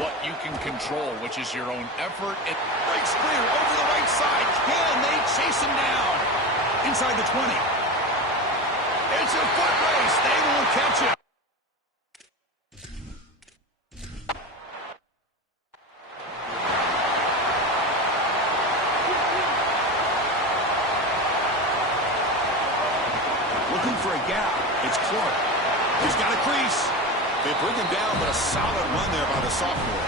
what you can control, which is your own effort. It breaks clear over the right side. Can they chase him down? Inside the 20. It's a foot race. They won't catch him. Looking for a gap. It's Clark. He's got a crease. They bring him down, but a solid run there by the sophomore.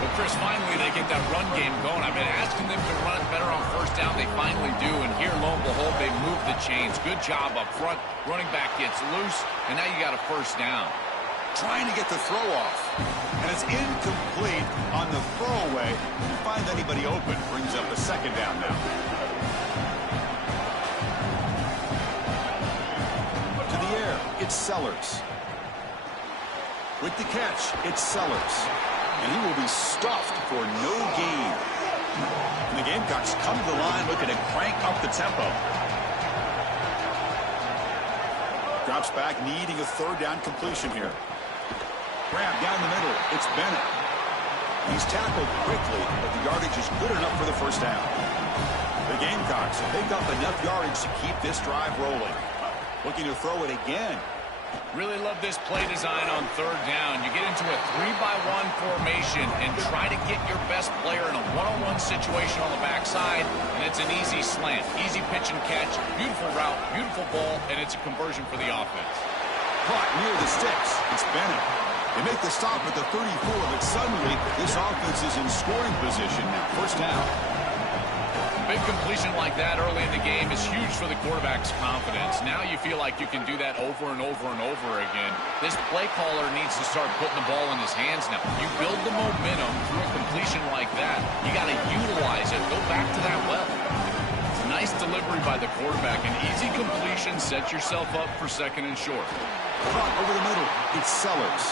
But, Chris, finally they get that run game going. I've been asking them to run it better on first down. They finally do, and here, lo and behold, they move the chains. Good job up front. Running back gets loose, and now you got a first down. Trying to get the throw off. And it's incomplete on the throwaway. Didn't find anybody open. Brings up a second down now. To the air, it's Sellers. With the catch, it's Sellers. And he will be stuffed for no gain. And the Gamecocks come to the line looking to crank up the tempo. Drops back, needing a third down completion here. Grab down the middle. It's Bennett. He's tackled quickly, but the yardage is good enough for the first down. The Gamecocks pick up enough yardage to keep this drive rolling. Looking to throw it again. Really love this play design on third down. You get into a 3-by-1 formation and try to get your best player in a one-on-one situation on the backside, and it's an easy slant, easy pitch and catch, beautiful route, beautiful ball, and it's a conversion for the offense. Caught near the sticks. It's Bennett. They make the stop at the 34, but suddenly this offense is in scoring position now. First down. Big completion like that early in the game is huge for the quarterback's confidence. Now you feel like you can do that over and over and over again. This play caller needs to start putting the ball in his hands now. You build the momentum through a completion like that. You got to utilize it. Go back to that well. It's a nice delivery by the quarterback. An easy completion. Set yourself up for second and short. Caught over the middle. It's Sellers.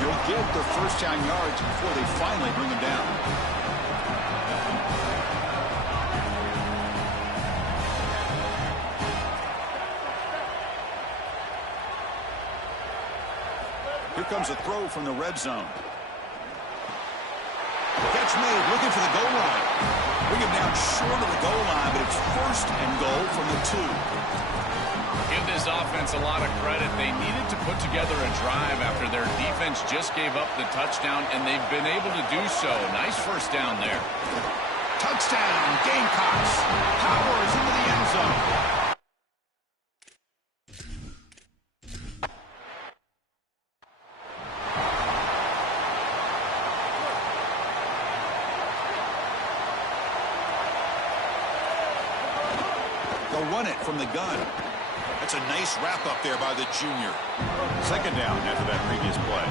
He'll get the first down yards before they finally bring him down. Here comes a throw from the red zone. Catch made, looking for the goal line. Bring him down short of the goal line, but it's first and goal from the 2. Give this offense a lot of credit. They needed to put together a drive after their defense just gave up the touchdown, and they've been able to do so. Nice first down there. Touchdown, Gamecocks. Powers into the end zone. They'll run it from the gun. That's a nice wrap-up there by the junior. Second down after that previous play.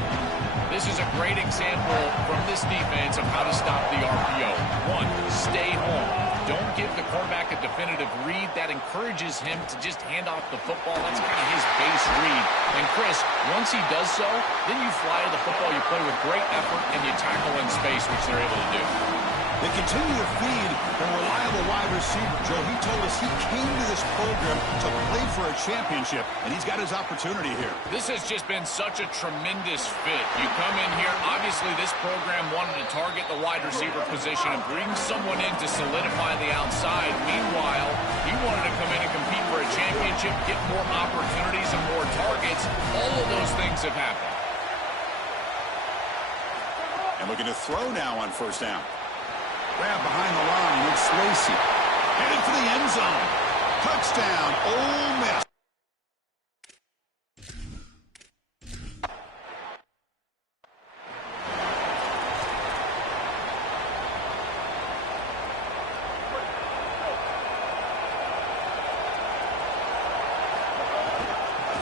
This is a great example from this defense of how to stop the RPO. 1, stay home. Don't give the quarterback a definitive read. That encourages him to just hand off the football. That's kind of his base read. And, Chris, once he does so, then you fly to the football. You play with great effort, and you tackle in space, which they're able to do. They continue to feed a reliable wide receiver. Joe, he told us he came to this program to play for a championship, and he's got his opportunity here. This has just been such a tremendous fit. You come in here, obviously this program wanted to target the wide receiver position and bring someone in to solidify the outside. Meanwhile, he wanted to come in and compete for a championship, get more opportunities and more targets. All of those things have happened. And looking to throw now on first down. Grab behind the line, it's Lacey. Headed for the end zone. Touchdown, Ole Miss.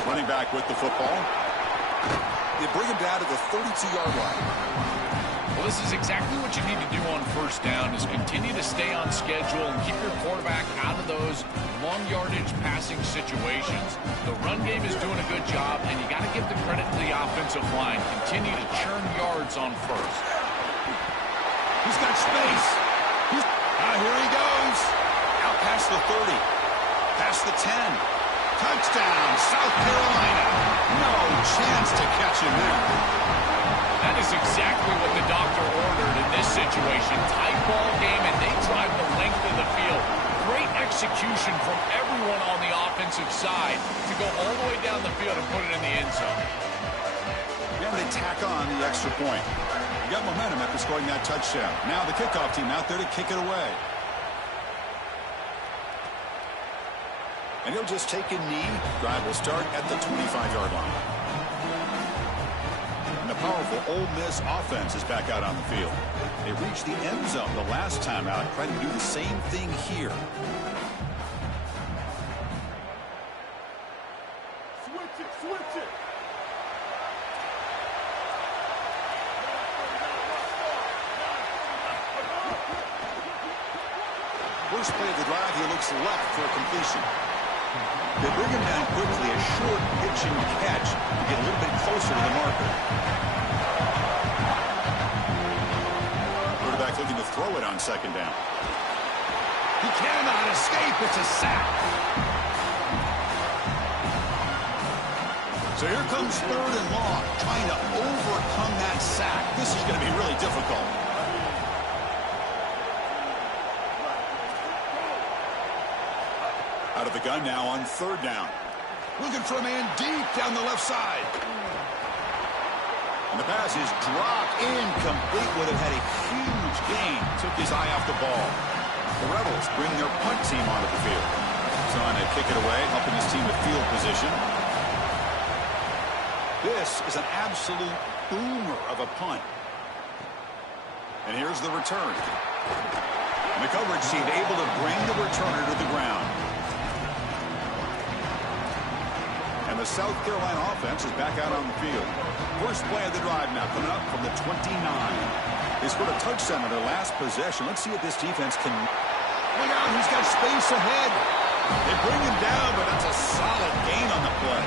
Running back with the football. They bring him down to the 32-yard line. Well, this is exactly what you need to do on first down is continue to stay on schedule and keep your quarterback out of those long yardage passing situations. The run game is doing a good job, and you got to give the credit to the offensive line. Continue to churn yards on first. He's got space. Here he goes. Out past the 30. Past the 10. Touchdown, South Carolina. No chance to catch him there. That is exactly what the doctor ordered in this situation. Tight ball game, and they drive the length of the field. Great execution from everyone on the offensive side to go all the way down the field and put it in the end zone. And they tack on the extra point. You got momentum after scoring that touchdown. Now the kickoff team out there to kick it away. And he'll just take a knee. Drive will start at the 25-yard line. And the powerful Ole Miss offense is back out on the field. They reached the end zone the last time out. Trying to do the same thing here. Switch it, switch it. First play of the drive, he looks left for a completion. They bring him down quickly, a short pitch and catch to get a little bit closer to the marker. Quarterback looking to throw it on second down. He cannot escape. It's a sack. So here comes third and long, trying to overcome that sack. This is going to be really difficult. Out of the gun now on third down. Looking for a man deep down the left side. And the pass is dropped incomplete. Would have had a huge gain. Took his eye off the ball. The Rebels bring their punt team onto the field. He's on to kick it away, helping his team with field position. This is an absolute boomer of a punt. And here's the return. And the coverage team able to bring the returner to the ground. And the South Carolina offense is back out on the field. First play of the drive now coming up from the 29. They scored a touchdown on their last possession. Let's see if this defense can... Look out, he's got space ahead. They bring him down, but that's a solid gain on the play.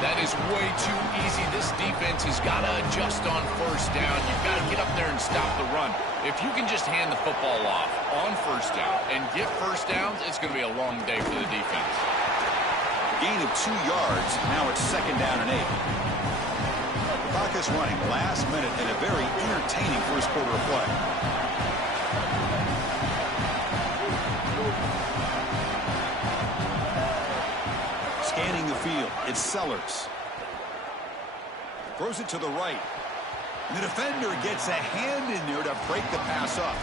That is way too easy. This defense has got to adjust on first down. You've got to get up there and stop the run. If you can just hand the football off on first down and get first downs, it's going to be a long day for the defense. Gain of 2 yards. Now it's second down and 8. The clock is running last minute in a very entertaining first quarter of play. Scanning the field. It's Sellers. Throws it to the right. And the defender gets a hand in there to break the pass up.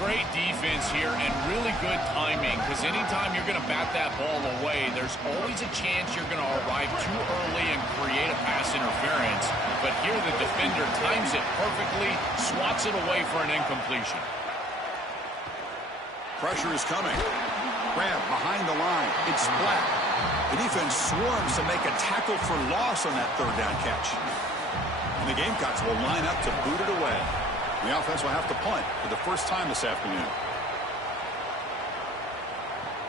Great defense here and really good timing, because anytime you're going to bat that ball away, there's always a chance you're going to arrive too early and create a pass interference. But here the defender times it perfectly, swats it away for an incompletion. Pressure is coming. Grab behind the line. It's splat. The defense swarms to make a tackle for loss on that third down catch. And the Gamecocks will line up to boot it away. The offense will have to punt for the first time this afternoon.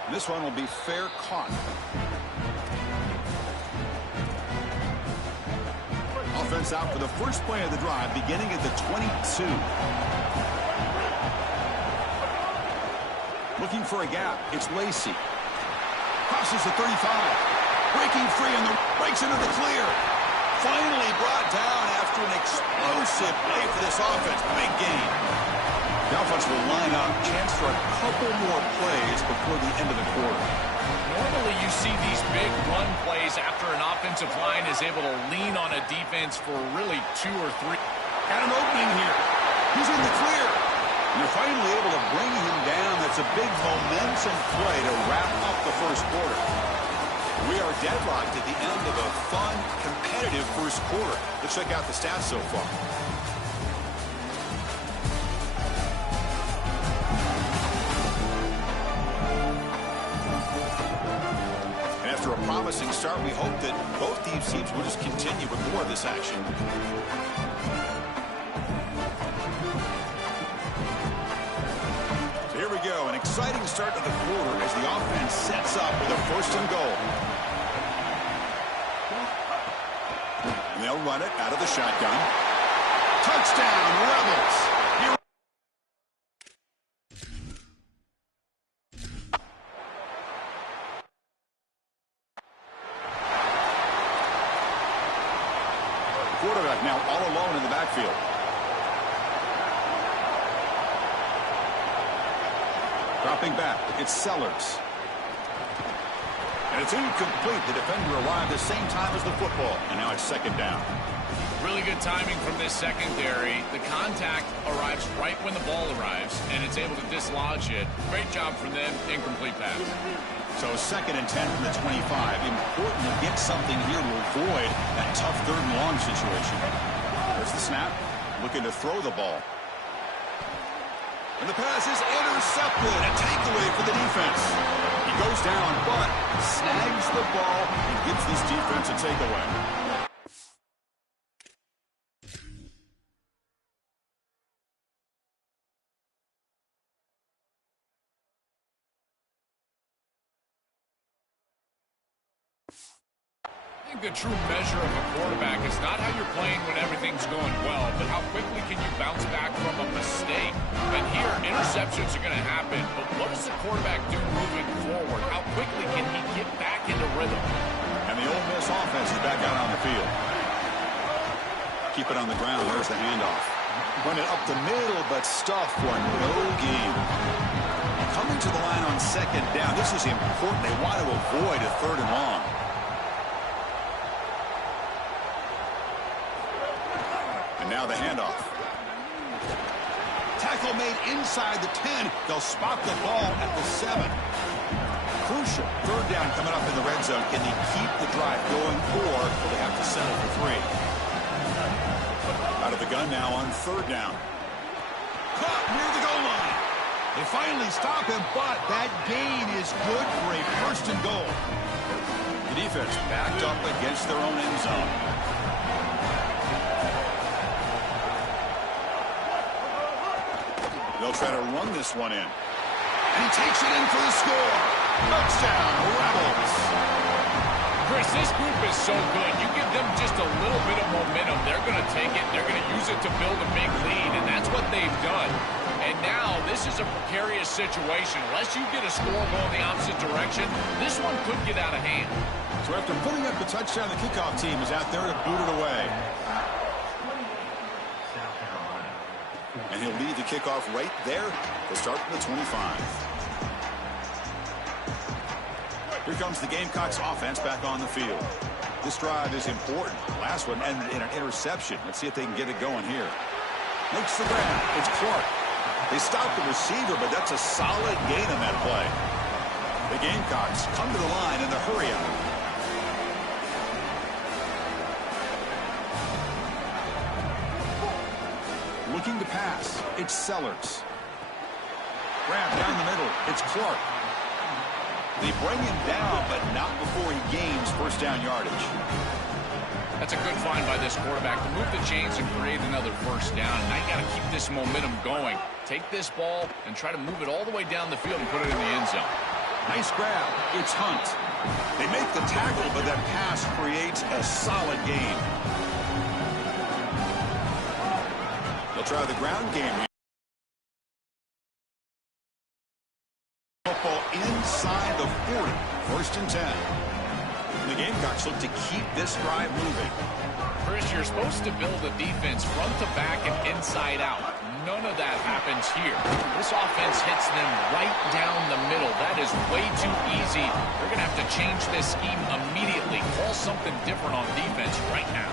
And this one will be fair caught. Offense out for the first play of the drive, beginning at the 22. Looking for a gap. It's Lacey. Crosses the 35. Breaking free and breaks into the clear. Finally brought down after an explosive play for this offense. Big game. The offense will line up. Chance for a couple more plays before the end of the quarter. Normally you see these big run plays after an offensive line is able to lean on a defense for really 2 or 3. Got an opening here. He's in the clear. And they're finally able to bring him down. That's a big momentum play to wrap up the first quarter. We are deadlocked at the end of a fun, competitive first quarter. Let's check out the stats so far. And after a promising start, we hope that both these teams will just continue with more of this action. So here we go, an exciting start to the quarter as the offense sets up with a first and goal. And they'll run it out of the shotgun. Touchdown, Rebels! Quarterback now all alone in backfield. Dropping back, it's Sellers. And it's incomplete. The defender arrived at the same time as the football. And now it's second down. Really good timing from this secondary. The contact arrives right when the ball arrives, and it's able to dislodge it. Great job from them. Incomplete pass. So 2nd and 10 from the 25. Important to get something here to avoid that tough 3rd and long situation. There's the snap. Looking to throw the ball. And the pass is intercepted. A takeaway for the defense. He goes down, but snags the ball and gives this defense a takeaway. I think the true measure of a quarterback is not how you're playing when everything's going well, but how quickly can you bounce back from a mistake. And here, interceptions are going to happen, but what does the quarterback do moving forward? How quickly can he get back into rhythm? And the Ole Miss offense is back out on the field. Keep it on the ground. There's the handoff. Run it up the middle, but stuffed for no gain. Coming to the line on 2nd down. This is important. They want to avoid a 3rd and long. And now the handoff. Tackle made inside the 10. They'll spot the ball at the 7. Crucial. 3rd down coming up in the red zone. Can they keep the drive going, or will they have to settle for 3? Out of the gun now on 3rd down. Caught near the goal line. They finally stop him, but that gain is good for a 1st and goal. The defense backed up against their own end zone. They'll try to run this one in. And he takes it in for the score. Touchdown, Rebels. Chris, this group is so good. You give them just a little bit of momentum, they're going to take it, they're going to use it to build a big lead, and that's what they've done. And now, this is a precarious situation. Unless you get a score going the opposite direction, this one could get out of hand. So after putting up the touchdown, the kickoff team is out there to boot it away. And he'll lead the kickoff right there. They'll start from the 25. Here comes the Gamecocks offense back on the field. This drive is important. Last one ended in an interception. Let's see if they can get it going here. Makes the grab. It's Clark. They stopped the receiver, but that's a solid gain on that play. The Gamecocks come to the line in the hurry-up. Looking to pass. It's Sellers. Grab down the middle. It's Clark. They bring him down, but not before he gains 1st down yardage. That's a good find by this quarterback to move the chains and create another 1st down. Now you got to keep this momentum going. Take this ball and try to move it all the way down the field and put it in the end zone. Nice grab. It's Hunt. They make the tackle, but that pass creates a solid gain. They'll try the ground game here. Football inside the 40. 1st and 10. And the Gamecocks look to keep this drive moving. Chris, you're supposed to build a defense front to back and inside out. None of that happens here. This offense hits them right down the middle. That is way too easy. They're going to have to change this scheme immediately. Call something different on defense right now.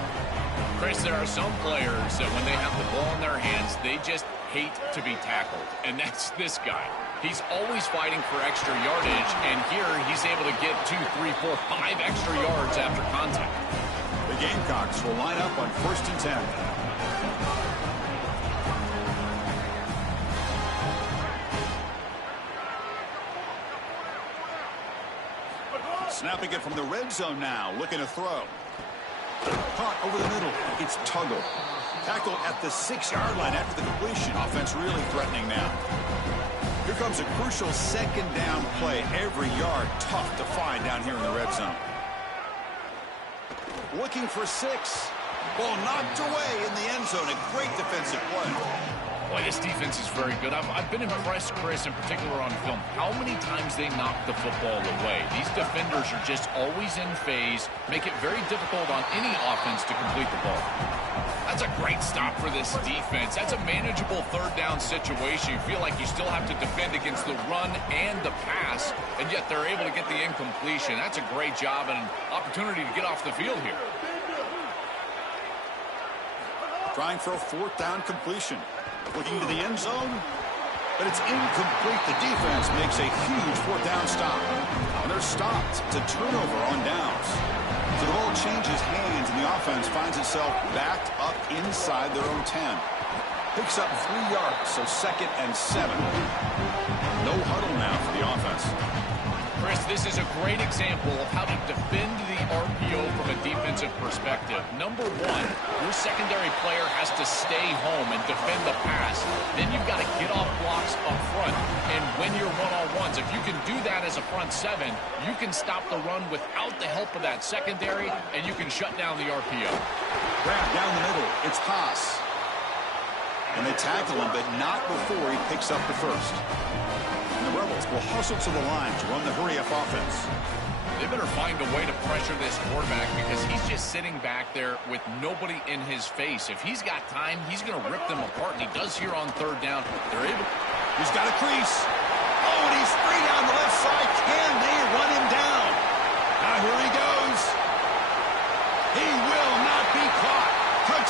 Chris, there are some players that when they have the ball in their hands, they just hate to be tackled. And that's this guy. He's always fighting for extra yardage, and here he's able to get 2, 3, 4, 5 extra yards after contact. The Gamecocks will line up on 1st and 10. Snapping it from the red zone now, looking to throw. Caught over the middle. It's Tuggle. Tackle at the 6-yard line after the completion. Offense really threatening now. Here comes a crucial 2nd down play. Every yard tough to find down here in the red zone. Looking for 6. Ball knocked away in the end zone. A great defensive play. Boy, this defense is very good. I've been impressed, Chris, in particular on film, how many times they knock the football away. These defenders are just always in phase, make it very difficult on any offense to complete the ball. That's a great stop for this defense. That's a manageable third down situation. You feel like you still have to defend against the run and the pass, and yet they're able to get the incompletion. That's a great job and an opportunity to get off the field here. Trying for a fourth down completion. Looking to the end zone, but it's incomplete. The defense makes a huge fourth down stop. And they're stopped to turnover on downs. So the ball changes hands, and the offense finds itself backed up inside their own 10. Picks up 3 yards, so 2nd and 7. No huddle now for the offense. Chris, this is a great example of how to defend the RPO from a defensive perspective. Number one, your secondary player has to stay home and defend the pass. Then you've got to get off blocks up front and win your one-on-ones. If you can do that as a front seven, you can stop the run without the help of that secondary, and you can shut down the RPO. Grab down the middle. It's Haas. And they tackle him, but not before he picks up the first. And the Rebels will hustle to the line to run the hurry-up offense. They better find a way to pressure this quarterback because he's just sitting back there with nobody in his face. If he's got time, he's going to rip them apart, and he does here on third down. They're able. He's got a crease. Oh, and he's free down the left side. Can they run him down? Now here he goes. He will not be caught. Touch.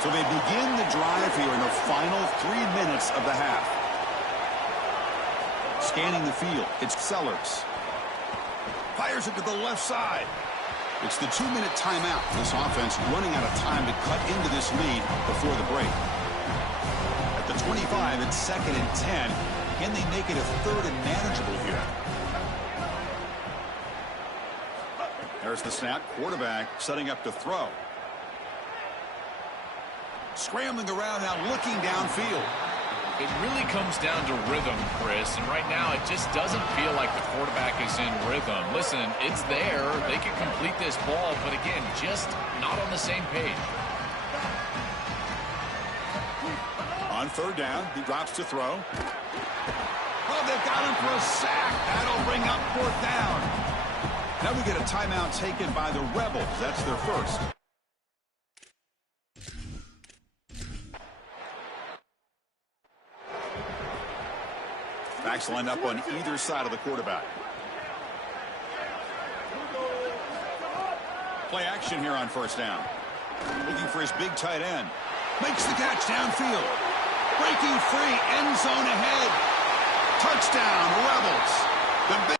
So they begin the drive here in the final 3 minutes of the half. Scanning the field, it's Sellers. Fires it to the left side. It's the 2-minute timeout. This offense running out of time to cut into this lead before the break. At the 25, it's 2nd and 10. Can they make it a 3rd and manageable here? There's the snap. Quarterback setting up to throw. Scrambling around now, looking downfield. It really comes down to rhythm, Chris, and right now it just doesn't feel like the quarterback is in rhythm. Listen, it's there. They can complete this ball, but again, just not on the same page. On third down, he drops to throw. Oh, they've got him for a sack. That'll bring up fourth down. Now we get a timeout taken by the Rebels. That's their first. Backs lined up on either side of the quarterback. Play action here on first down. Looking for his big tight end. Makes the catch downfield. Breaking free, end zone ahead. Touchdown, Rebels. The big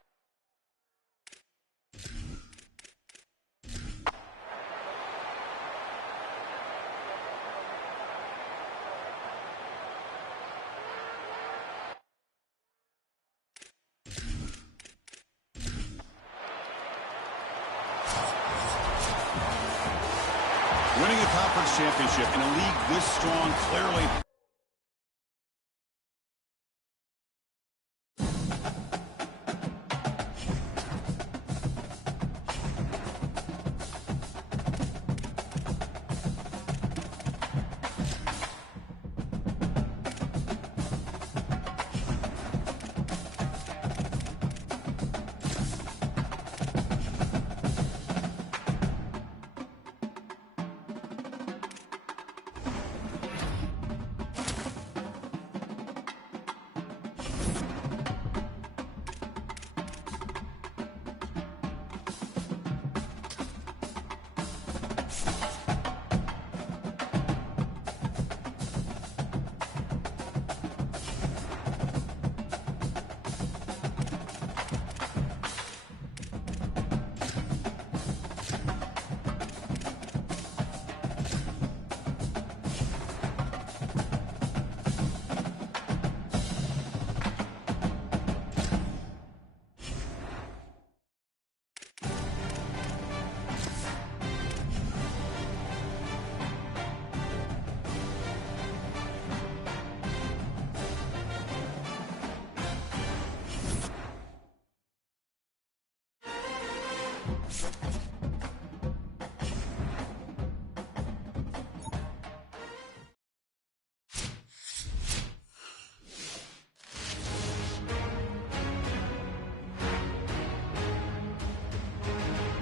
winning a conference championship in a league this strong clearly.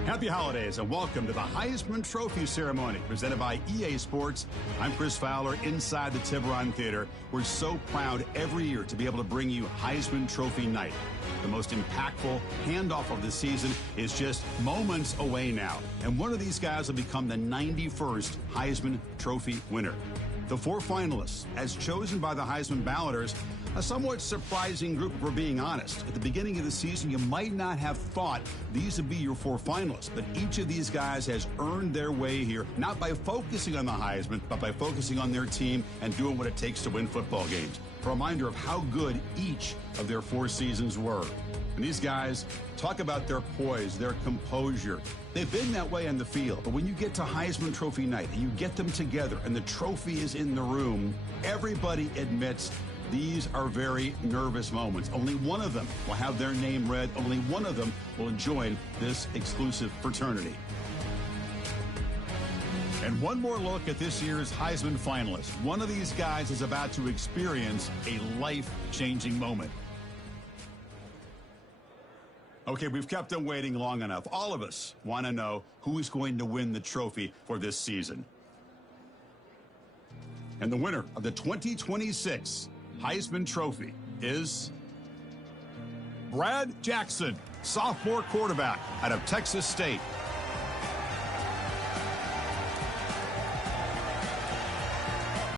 Happy holidays and welcome to the Heisman Trophy ceremony presented by EA Sports. I'm Chris Fowler inside the Tiburon Theater. We're so proud every year to be able to bring you Heisman Trophy night. The most impactful handoff of the season is just moments away now. And one of these guys will become the 91st Heisman Trophy winner. The 4 finalists, as chosen by the Heisman balloters, a somewhat surprising group if we're being honest. At the beginning of the season, you might not have thought these would be your 4 finalists, but each of these guys has earned their way here, not by focusing on the Heisman, but by focusing on their team and doing what it takes to win football games. A reminder of how good each of their 4 seasons were. And these guys talk about their poise, their composure. They've been that way on the field, but when you get to Heisman Trophy night and you get them together and the trophy is in the room, everybody admits these are very nervous moments. Only one of them will have their name read. Only one of them will join this exclusive fraternity. And one more look at this year's Heisman finalists. One of these guys is about to experience a life-changing moment. Okay, we've kept them waiting long enough. All of us want to know who is going to win the trophy for this season. And the winner of the 2026 Heisman Trophy is Brad Jackson, sophomore quarterback out of Texas State.